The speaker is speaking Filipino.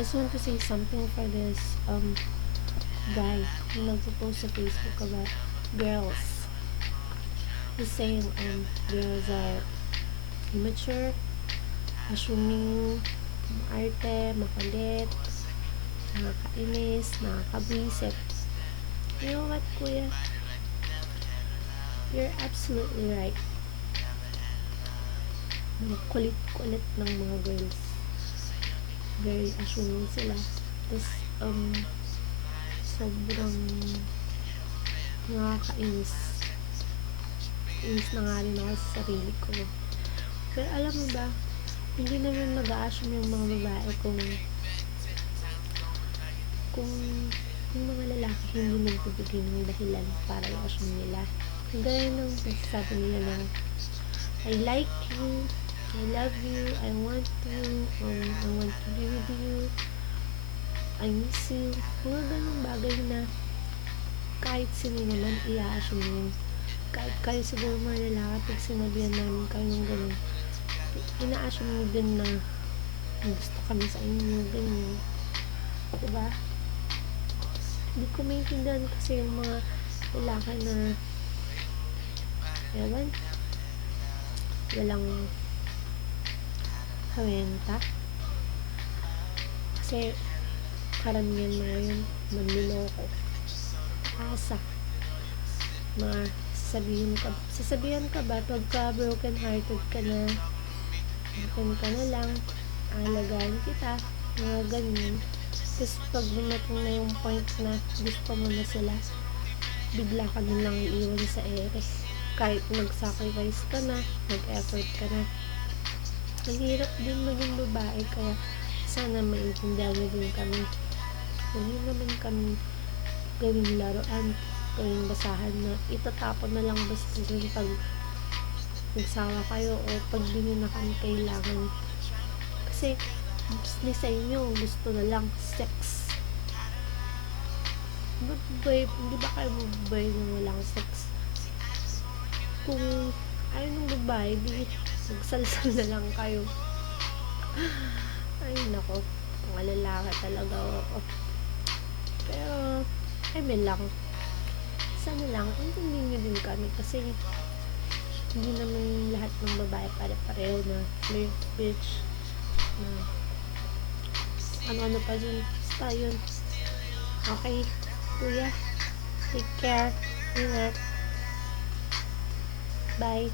I just want to say something for this guy who nagpo-post sa Facebook about girls. He's saying girls are immature, assuming, maarte, makulit, nakakainis, nakakabwisit. You know what, kuya? You're absolutely right. Ang kulit-kulit ng mga girls. Very assuming sila. Tapos, sobrang nakakainis. Inis na nga rin ako sa sarili ko. Pero alam mo ba, hindi naman mag-a-assume yung mga babae kung yung mga lalaki hindi nagbibigay ng dahilan para i-assume nila. Gaya ng sabi nila ng I like you, I love you, I want you, I want to be with you, I miss you. Mga ganong bagay na kahit sino naman i-assume yun. Kahit kayo siguro mga lalaki, pag sinabihan namin kayong ganun, ina-assume nyo din na gusto kami sa inyo, ganyan. Diba? Hindi ko maintindihan kasi yung mga lalaki na ewan, walang hawenta. Kasi karamihan mga yun, manliloko, asa, sasabihan ka ba pagka broken hearted ka na, broken ka na lang, alagaan kita, mga ganyan. Tapos pag dumating na yung point na gusto mo na sila, bigla ka nilang iiwan sa ere. Kahit mag-sacrifice ka na, mag-effort ka na. Ang hirap din maging babae, kaya sana maintindihan nyo din kami. Huwag nyo naman kami gawing laruan, gawing basahan na itatapon na lang basta rin pag nagsawa kayo o pag di nyo na kami kailangan. Kasi di sa inyo, gusto na lang sex. Hindi ba kayo mababay na walang sex? Kung ayaw ng babae, di magsalsal na lang kayo. Ay nako, mga lalaki talaga ako. Pero I mean lang, sana lang intindihin nyo din kami kasi hindi naman lahat ng babae pare-pareho na flirt, bitch, na ano-ano pa dyan. Basta yun. Okay, kuya, take care, ingat, bye.